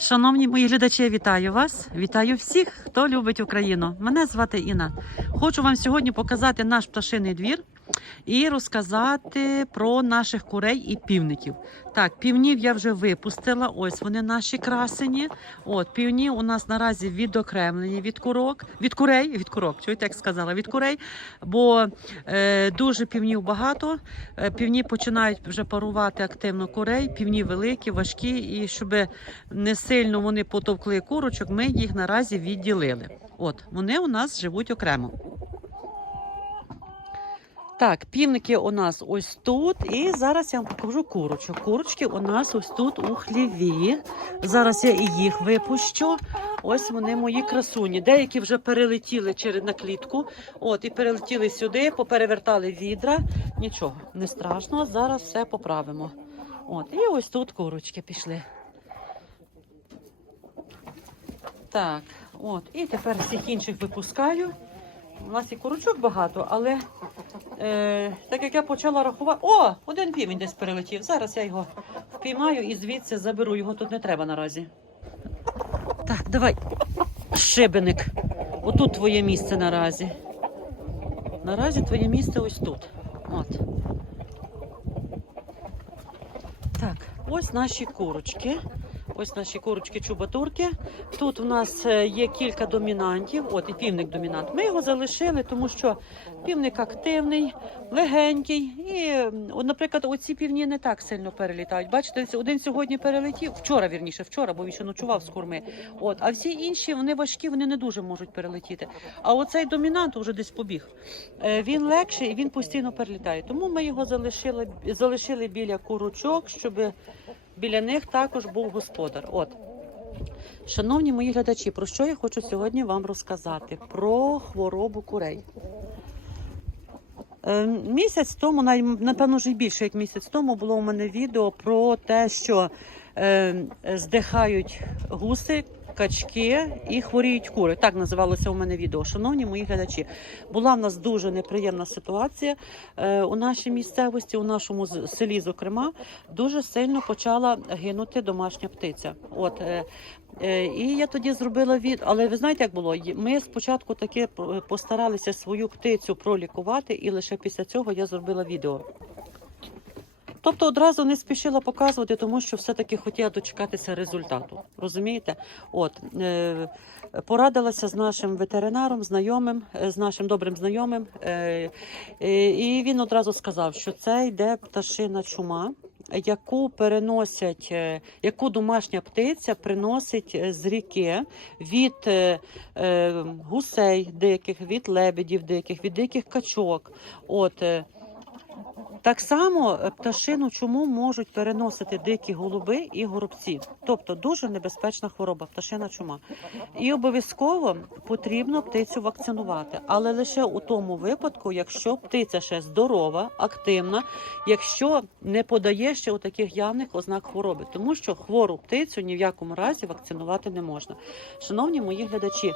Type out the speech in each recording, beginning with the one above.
Шановні мої глядачі, вітаю вас! Вітаю всіх, хто любить Україну. Мене звати Інна. Хочу вам сьогодні показати наш пташиний двір і розказати про наших курей і півників. Так, півнів я вже випустила. Ось вони наші красені. От півні у нас наразі відокремлені від курок, від курей, від курок, чуєте, як сказала, від курей, бо е, дуже півнів багато. Е, Півні починають вже парувати активно курей, півні великі, важкі, і щоб не сильно вони потовкли курочок, ми їх наразі відділили. От вони у нас живуть окремо. Так, півники у нас ось тут, і зараз я вам покажу курочок. Курочки у нас ось тут у хліві. Зараз я і їх випущу. Ось вони мої красуні. Деякі вже перелетіли через на клітку. От, і перелетіли сюди, поперевертали відра. Нічого, не страшно. Зараз все поправимо. От, і ось тут курочки пішли. Так, от, і тепер всіх інших випускаю. У нас і курочок багато, але е, так як я почала рахувати. О, один півень десь перелетів. Зараз я його впіймаю і звідси заберу. Його тут не треба наразі. Так, давай. Шибеник. Отут твоє місце наразі. Наразі твоє місце ось тут. От. Так, ось наші курочки. Ось наші курочки чубатурки. Тут у нас е, є кілька домінантів. От і півник домінант. Ми його залишили, тому що півник активний, легенький. І, наприклад, оці півні не так сильно перелітають. Бачите, один сьогодні перелетів, вчора вірніше, вчора, бо він ще ночував з курми. От, а всі інші вони важкі, вони не дуже можуть перелетіти. А оцей домінант вже десь побіг. Е, Він легший і він постійно перелітає. Тому ми його залишили, залишили біля курочок, щоб біля них також був господар. От. Шановні мої глядачі, про що я хочу сьогодні вам розказати? Про хворобу курей. Е, Місяць тому, напевно, вже більше як місяць тому, було у мене відео про те, що е, здихають гуси, качки і хворіють кури. Так називалося у мене відео. Шановні мої глядачі, була в нас дуже неприємна ситуація е, у нашій місцевості, у нашому селі, зокрема, дуже сильно почала гинути домашня птиця. От е, Е, І я тоді зробила від, але ви знаєте, як було? Ми спочатку таки постаралися свою птицю пролікувати, і лише після цього я зробила відео. Тобто одразу не спішила показувати, тому що все-таки хотіла дочекатися результату. Розумієте? От е, порадилася з нашим ветеринаром, знайомим, е, з нашим добрим знайомим, е, е, і він одразу сказав, що це йде пташина чума, яку переносять, е, яку домашня птиця приносить е, з ріки від гусей деяких, від лебедів деяких, від деяких качок. От, так само е, пташину чуму можуть переносити дикі голуби і горобці. Тобто дуже небезпечна хвороба, пташина чума. І обов'язково потрібно птицю вакцинувати, але лише у тому випадку, якщо птиця ще здорова, активна, якщо не подає ще у таких явних ознак хвороби, тому що хвору птицю ні в якому разі вакцинувати не можна. Шановні мої глядачі.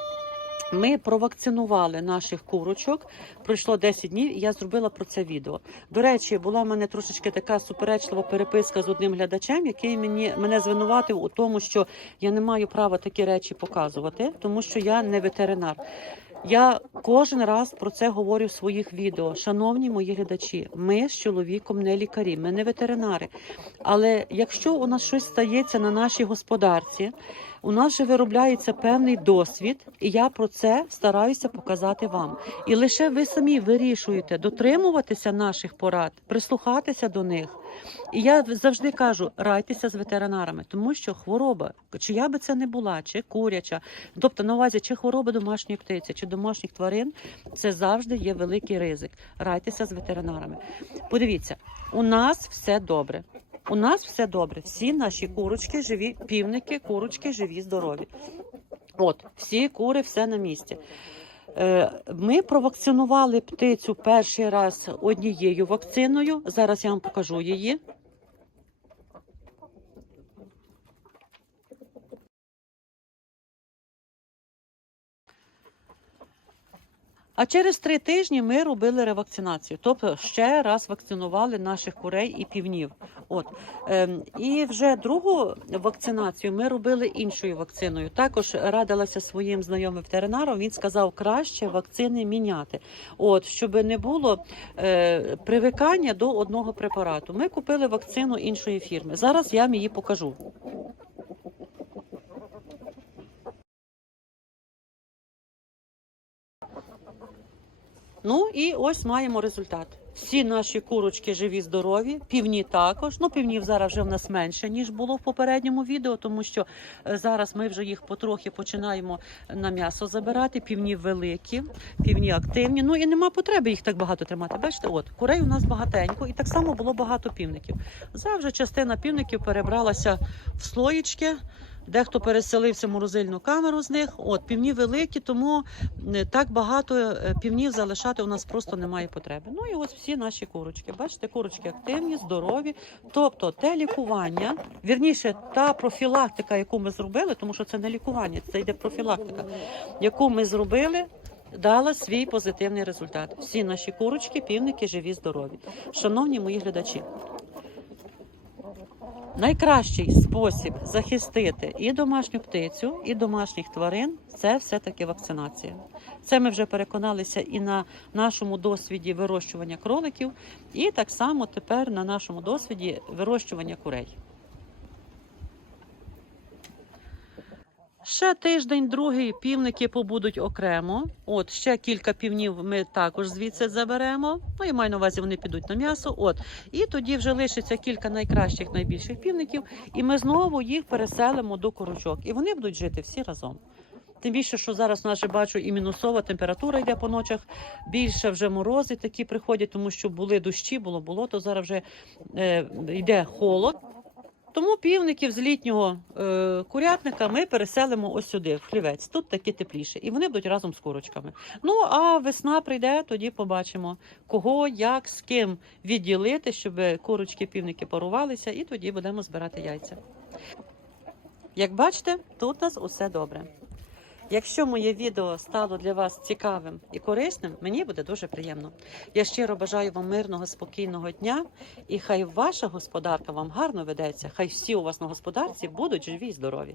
Ми провакцинували наших курочок. Пройшло 10 днів, і я зробила про це відео. До речі, була в мене трошечки така суперечлива переписка з одним глядачем, який мені мене звинуватив у тому, що я не маю права такі речі показувати, тому що я не ветеринар. Я кожен раз про це говорю в своїх відео. Шановні мої глядачі, ми з чоловіком не лікарі, ми не ветеринари. Але якщо у нас щось стається на нашій господарці, у нас же виробляється певний досвід, і я про це стараюся показати вам. І лише ви самі вирішуєте дотримуватися наших порад, прислухатися до них. І я завжди кажу, райтеся з ветеринарами, тому що хвороба, чия би це не була, чи куряча, тобто на увазі, чи хвороба домашньої птиці, чи домашніх тварин, це завжди є великий ризик. Райтеся з ветеринарами. Подивіться, у нас все добре. У нас все добре. Всі наші курочки живі, півники, курочки живі, здорові. От, всі кури, все на місці. Е, Ми провакцинували птицю перший раз однією вакциною. Зараз я вам покажу її. А через три тижні ми робили ревакцинацію, тобто ще раз вакцинували наших курей і півнів. От ем, і вже другу вакцинацію ми робили іншою вакциною. Також радилася своїм знайомим ветеринаром. Він сказав, краще вакцини міняти. От щоб не було е, привикання до одного препарату. Ми купили вакцину іншої фірми. Зараз я вам її покажу. Ну і ось маємо результат. Всі наші курочки живі, здорові, півні також. Ну, півнів зараз вже в нас менше, ніж було в попередньому відео, тому що е, зараз ми вже їх потрохи починаємо на м'ясо забирати. Півні великі, півні активні. Ну і нема потреби їх так багато тримати. Бачите, от курей у нас багатенько, і так само було багато півників. Вже частина півників перебралася в слоїчки. Дехто переселився в морозильну камеру з них. От півні великі, тому е, так багато е, півнів залишати у нас просто немає потреби. Ну і ось всі наші курочки. Бачите, курочки активні, здорові. Тобто те лікування, вірніше, та профілактика, яку ми зробили, тому що це не лікування, це йде профілактика, яку ми зробили. Дала свій позитивний результат. Всі наші курочки, півники живі, здорові. Шановні мої глядачі, Найкращий спосіб захистити і домашню птицю, і домашніх тварин це все-таки вакцинація. Це ми вже переконалися і на нашому досвіді вирощування кроликів, і так само тепер на нашому досвіді вирощування курей. Ще тиждень, другий півники побудуть окремо. От ще кілька півнів ми також звідси заберемо. Ну і маю на увазі, вони підуть на м'ясо. От і тоді вже лишиться кілька найкращих, найбільших півників, і ми знову їх переселимо до курочок. І вони будуть жити всі разом. Тим більше, що зараз наже бачу, і мінусова температура йде по ночах. Більше вже морози такі приходять, тому що були дощі, було болото. Зараз вже е, йде холод. Тому півників з літнього е, курятника ми переселимо ось сюди, в хлівець. Тут такі тепліше, і вони будуть разом з курочками. Ну а весна прийде, тоді побачимо, кого, як, з ким відділити, щоб курочки, півники парувалися, і тоді будемо збирати яйця. Як бачите, тут у нас усе добре. Якщо моє відео стало для вас цікавим і корисним, мені буде дуже приємно. Я щиро бажаю вам мирного, спокійного дня, і хай ваша господарка вам гарно ведеться, хай всі у вас на господарці будуть живі й здорові.